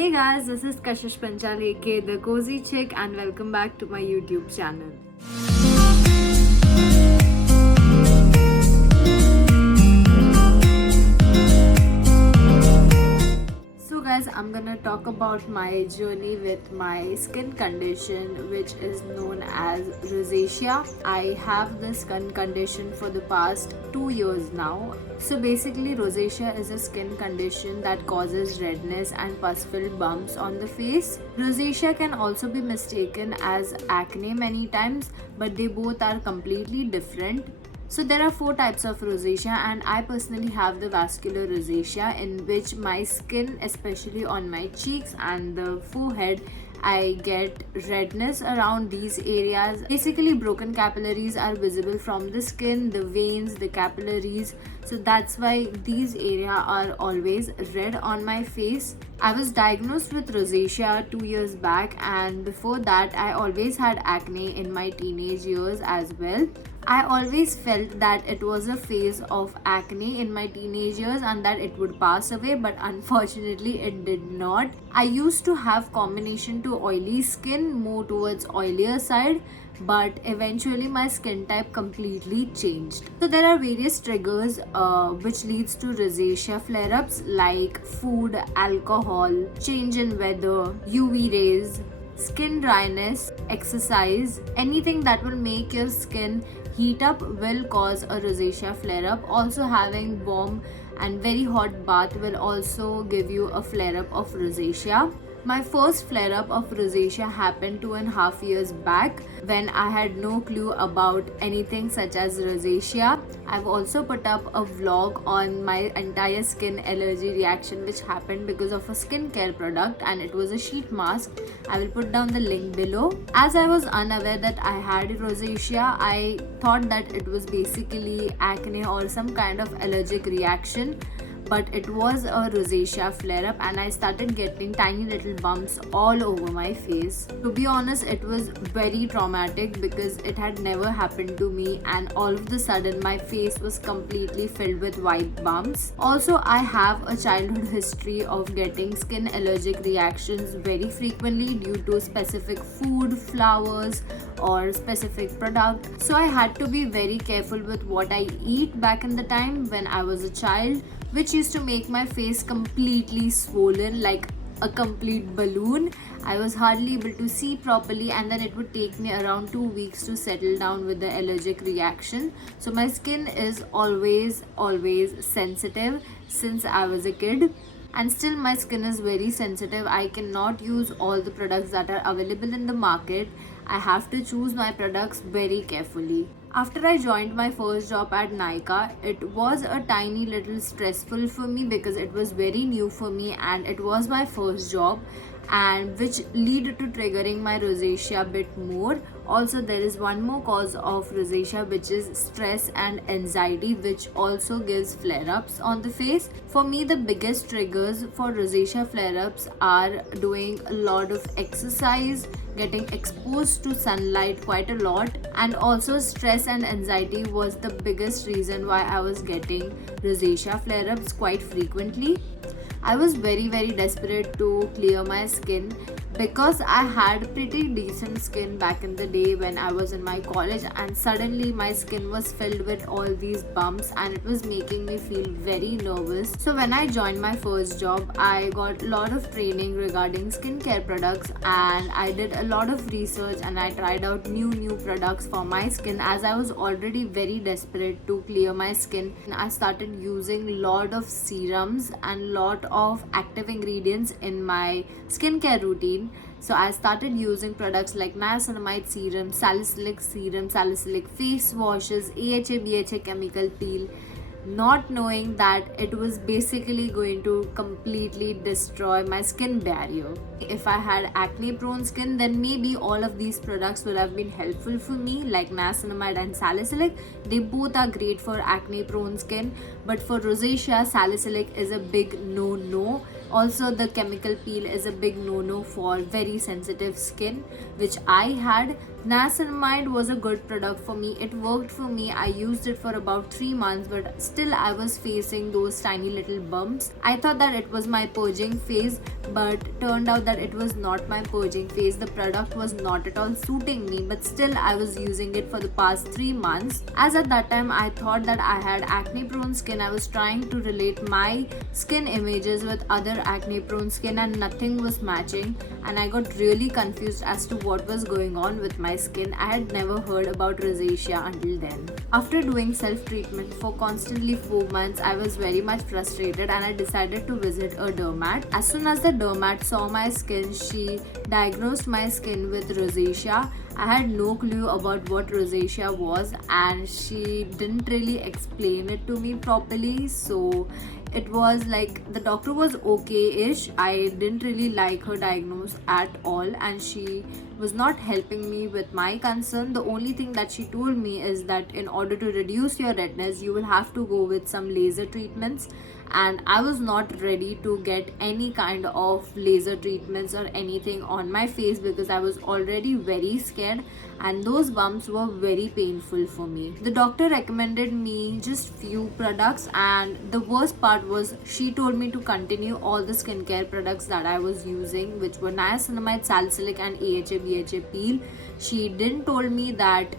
Hey guys, this is Kashish Panchal aka the Cozy Chick and welcome back to my YouTube channel. So guys, I'm gonna talk about my journey with my skin condition which is known as rosacea. I have this skin condition for the past 2 years now. So basically rosacea is a skin condition that causes redness and pus-filled bumps on the face. Rosacea can also be mistaken as acne many times, but they both are completely different. So there are 4 types of rosacea and I personally have the vascular rosacea in which my skin, especially on my cheeks and the forehead, I get redness around these areas. Basically broken capillaries are visible from the skin, the veins, the capillaries. So that's why these areas are always red on my face. I was diagnosed with rosacea 2 years back and before that I always had acne in my teenage years as well. I always felt that it was a phase of acne in my teenage years and that it would pass away, but unfortunately it did not. I used to have combination to oily skin, more towards oilier side, but eventually my skin type completely changed. So there are various triggers which leads to rosacea flare-ups like food, alcohol, change in weather, UV rays, skin dryness, exercise. Anything that will make your skin heat up will cause a rosacea flare-up. Also having warm and very hot bath will also give you a flare-up of rosacea. My first flare-up of rosacea happened 2.5 years back when I had no clue about anything such as rosacea. I've also put up a vlog on my entire skin allergy reaction which happened because of a skincare product and it was a sheet mask. I will put down the link below. As I was unaware that I had rosacea, I thought that it was basically acne or some kind of allergic reaction. But it was a rosacea flare-up and I started getting tiny little bumps all over my face. To be honest, it was very traumatic because it had never happened to me and all of a sudden my face was completely filled with white bumps. Also, I have a childhood history of getting skin allergic reactions very frequently due to specific food, flowers or specific product. So I had to be very careful with what I eat back in the time when I was a child, which used to make my face completely swollen like a complete balloon. I was hardly able to see properly and then it would take me around 2 weeks to settle down with the allergic reaction. So my skin is always sensitive since I was a kid. And still my skin is very sensitive. I cannot use all the products that are available in the market. I have to choose my products very carefully. After I joined my first job at Nykaa, it was a tiny little stressful for me because it was very new for me and it was my first job, and which lead to triggering my rosacea a bit more. Also there is one more cause of rosacea which is stress and anxiety, which also gives flare-ups on the face. For me the biggest triggers for rosacea flare-ups are doing a lot of exercise, getting exposed to sunlight quite a lot, and also stress and anxiety was the biggest reason why I was getting rosacea flare-ups quite frequently. I was very desperate to clear my skin because I had pretty decent skin back in the day when I was in my college, and suddenly my skin was filled with all these bumps and it was making me feel very nervous. So when I joined my first job, I got a lot of training regarding skincare products and I did a lot of research and I tried out new products for my skin. As I was already very desperate to clear my skin, I started using lot of serums and lot of active ingredients in my skincare routine. So I started using products like niacinamide serum, salicylic face washes, AHA, BHA chemical peel, not knowing that it was basically going to completely destroy my skin barrier. If I had acne prone skin, then maybe all of these products would have been helpful for me, like niacinamide and salicylic. They both are great for acne prone skin, but for rosacea, salicylic is a big no. Also the chemical peel is a big no for very sensitive skin, which I had. Niacinamide was a good product for me. It worked for me. I used it for about 3 months, but still I was facing those tiny little bumps. I thought that it was my purging phase, but turned out that it was not my purging phase. The product was not at all suiting me, but still I was using it for the past 3 months. As at that time I thought that I had acne prone skin. I was trying to relate my skin images with other acne prone skin and nothing was matching, and I got really confused as to what was going on with my skin. I had never heard about rosacea until then. After doing self-treatment for constantly 4 months, I was very much frustrated and I decided to visit a dermat. As soon as the dermat saw my skin, she diagnosed my skin with rosacea. I had no clue about what rosacea was and she didn't really explain it to me properly, so it was like the doctor was okay-ish. I didn't really like her diagnosis at all and she was not helping me with my concern. The only thing that she told me is that in order to reduce your redness, you will have to go with some laser treatments, and I was not ready to get any kind of laser treatments or anything on my face because I was already very scared and those bumps were very painful for me. The doctor recommended me just few products, and the worst part was she told me to continue all the skincare products that I was using, which were niacinamide, salicylic and AHA BHA peel. She didn't told me that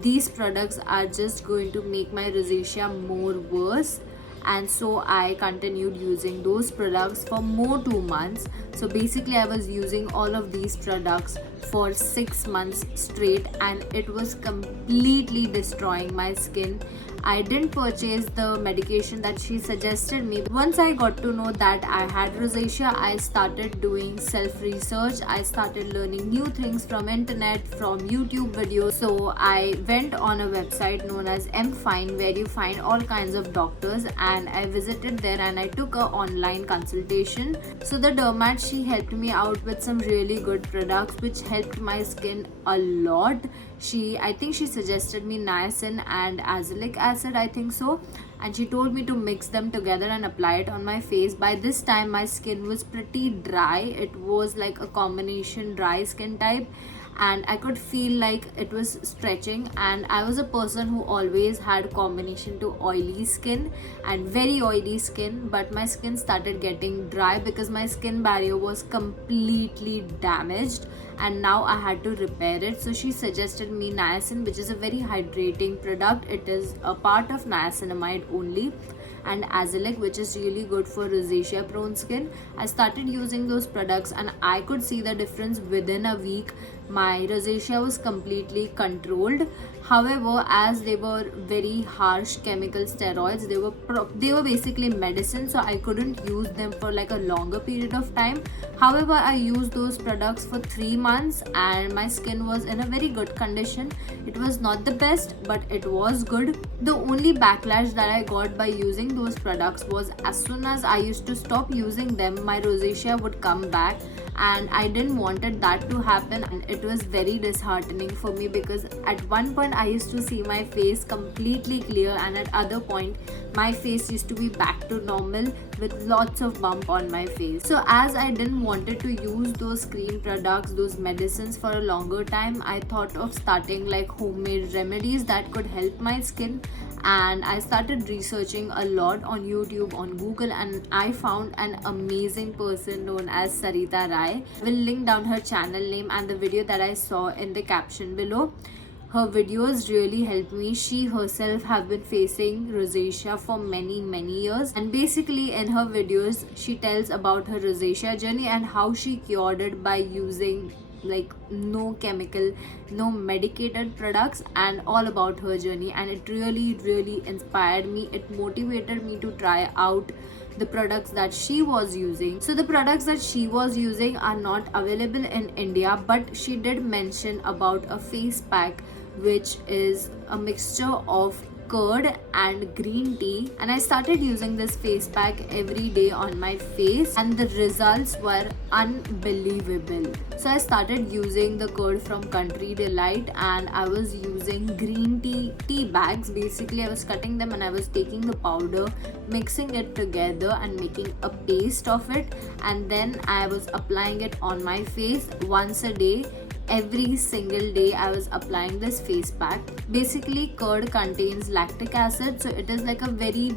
these products are just going to make my rosacea more worse, and so I continued using those products for more 2 months. So basically I was using all of these products for 6 months straight and it was completely destroying my skin. I didn't purchase the medication that she suggested me. Once I got to know that I had rosacea, I started doing self-research. I started learning new things from internet, from YouTube videos. So I went on a website known as MFine, where you find all kinds of doctors, and I visited there and I took a online consultation. So the dermat, she helped me out with some really good products which helped my skin a lot. I think she suggested me niacin and azelaic acid, I think so, and she told me to mix them together and apply it on my face. By this time my skin was pretty dry. It was like a combination dry skin type and I could feel like it was stretching, and I was a person who always had combination to oily skin and very oily skin, but my skin started getting dry because my skin barrier was completely damaged and now I had to repair it. So she suggested me niacin, which is a very hydrating product. It is a part of niacinamide only, and azelaic, which is really good for rosacea prone skin. I started using those products and I could see the difference within a week. My rosacea was completely controlled. However, as they were very harsh chemical steroids, they were basically medicine, so I couldn't use them for like a longer period of time. However, I used those products for 3 months and my skin was in a very good condition. It was not the best, but it was good. The only backlash that I got by using those products was as soon as I used to stop using them, my rosacea would come back, and I didn't wanted that to happen, and it was very disheartening for me because at one point I used to see my face completely clear and at other point my face used to be back to normal with lots of bump on my face. So as I didn't wanted to use those cream products, those medicines for a longer time, I thought of starting like homemade remedies that could help my skin, and I started researching a lot on YouTube, on Google, and I found an amazing person known as Sarita Rai. I will link down her channel name and the video that I saw in the caption below. Her videos really helped me. She herself have been facing rosacea for many years, and basically in her videos she tells about her rosacea journey and how she cured it by using like no chemical, no medicated products, and all about her journey. And it really inspired me. It motivated me to try out the products that she was using. So the products that she was using are not available in India, but she did mention about a face pack which is a mixture of curd and green tea, and I started using this face pack every day on my face and the results were unbelievable. So I started using the curd from Country Delight and I was using green tea bags. Basically I was cutting them and I was taking the powder, mixing it together and making a paste of it, and then I was applying it on my face once a day. every single day I was applying this face pack. Basically, curd contains lactic acid, so it is like a very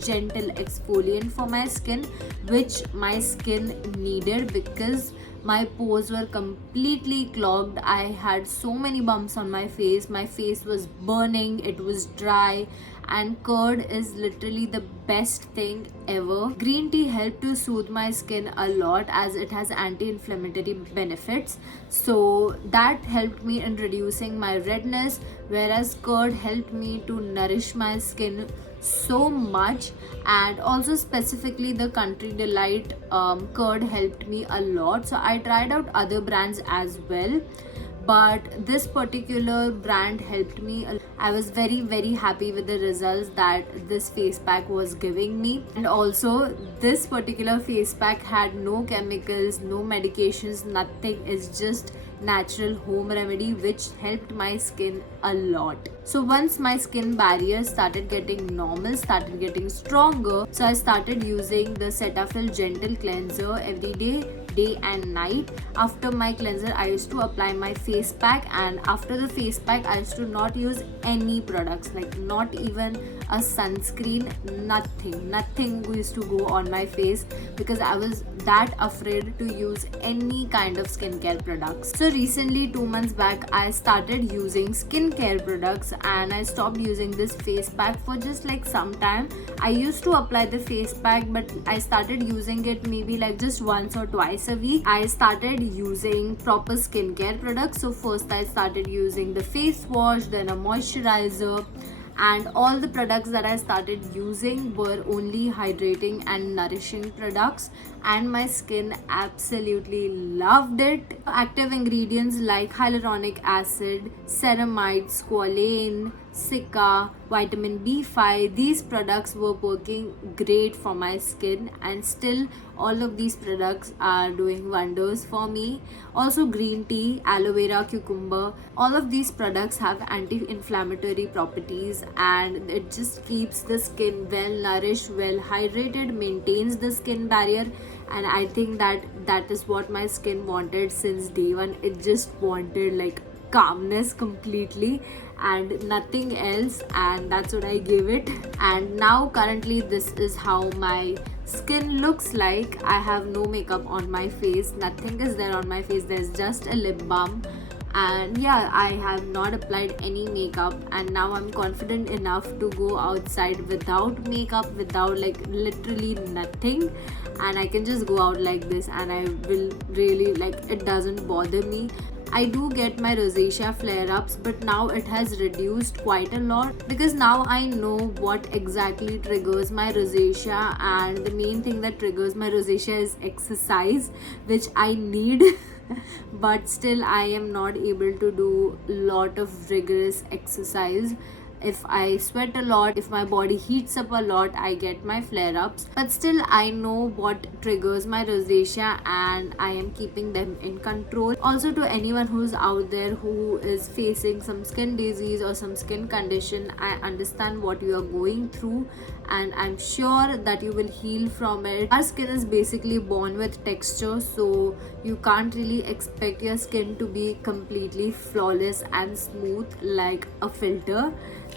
gentle exfoliant for my skin, which my skin needed because my pores were completely clogged. I had so many bumps on my face was burning, it was dry, and curd is literally the best thing ever. Green tea helped to soothe my skin a lot as it has anti-inflammatory benefits, so that helped me in reducing my redness, whereas curd helped me to nourish my skin so much. And also specifically the Country Delight curd helped me a lot, so I tried out other brands as well, but this particular brand helped me. I was very happy with the results that this face pack was giving me. And also this particular face pack had no chemicals, no medications, nothing. It's just natural home remedy which helped my skin a lot. So once my skin barrier started getting normal, started getting stronger, so I started using the Cetaphil gentle cleanser every day and night. After my cleanser, I used to apply my face pack, and after the face pack I used to not use any products, like not even a sunscreen, nothing used to go on my face because I was that afraid to use any kind of skincare products. So recently, 2 months back, I started using skincare products and I stopped using this face pack for just like some time. I used to apply the face pack, but I started using it maybe like just once or twice a week. I started using proper skincare products. So first I started using the face wash, then a moisturizer, and all the products that I started using were only hydrating and nourishing products, and my skin absolutely loved it. Active ingredients like hyaluronic acid, ceramide, squalane, Sika, vitamin B5, these products were working great for my skin, and still all of these products are doing wonders for me. Also green tea, aloe vera, cucumber, all of these products have anti-inflammatory properties and it just keeps the skin well nourished, well hydrated, maintains the skin barrier, and I think that is what my skin wanted since day one. It just wanted like calmness completely and nothing else, and that's what I gave it. And now currently this is how my skin looks like. I have no makeup on my face, nothing is there on my face, there's just a lip balm, and yeah, I have not applied any makeup, and now I'm confident enough to go outside without makeup, without like literally nothing, and I can just go out like this and I will really like, it doesn't bother me. I do get my rosacea flare-ups, but now it has reduced quite a lot because now I know what exactly triggers my rosacea, and the main thing that triggers my rosacea is exercise, which I need but still I am not able to do a lot of rigorous exercise. If I sweat a lot, if my body heats up a lot, I get my flare-ups. But still, I know what triggers my rosacea and I am keeping them in control. Also, to anyone who's out there who is facing some skin disease or some skin condition, I understand what you are going through and I'm sure that you will heal from it. Our skin is basically born with texture, so you can't really expect your skin to be completely flawless and smooth like a filter,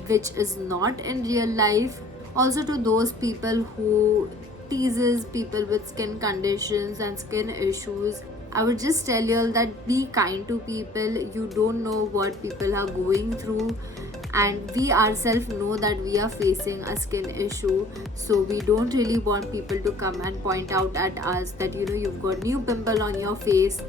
which is not in real life. Also, to those people who teases people with skin conditions and skin issues, I would just tell you all that be kind to people. You don't know what people are going through, and we ourselves know that we are facing a skin issue, so we don't really want people to come and point out at us that you've got new pimple on your face,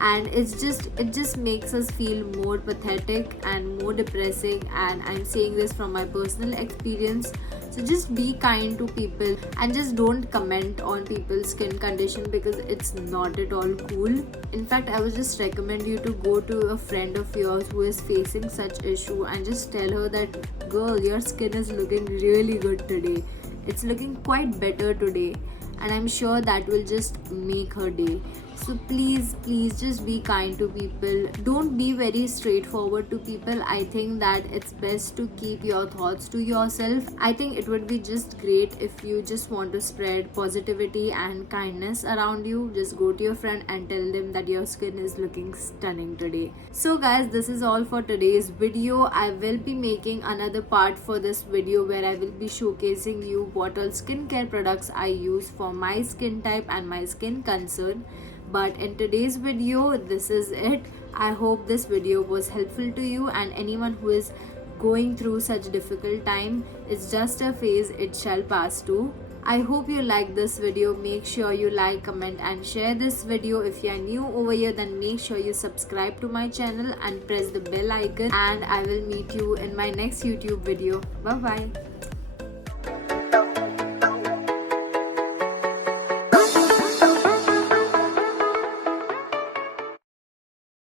and it just makes us feel more pathetic and more depressing. And I'm saying this from my personal experience. So just be kind to people and just don't comment on people's skin condition because it's not at all cool. In fact, I would just recommend you to go to a friend of yours who is facing such issue and just tell her that, girl, your skin is looking really good today, it's looking quite better today, and I'm sure that will just make her day. So please just be kind to people. Don't be very straightforward to people. I think that it's best to keep your thoughts to yourself. I think it would be just great if you just want to spread positivity and kindness around you. Just go to your friend and tell them that your skin is looking stunning today. So guys, this is all for today's video. I will be making another part for this video where I will be showcasing you what all skincare products I use for my skin type and my skin concern. But in today's video, this is it. I hope this video was helpful to you, and anyone who is going through such difficult time, it's just a phase, it shall pass too. I hope you like this video. Make sure you like, comment and share this video. If you are new over here, then make sure you subscribe to my channel and press the bell icon, and I will meet you in my next YouTube video. Bye bye.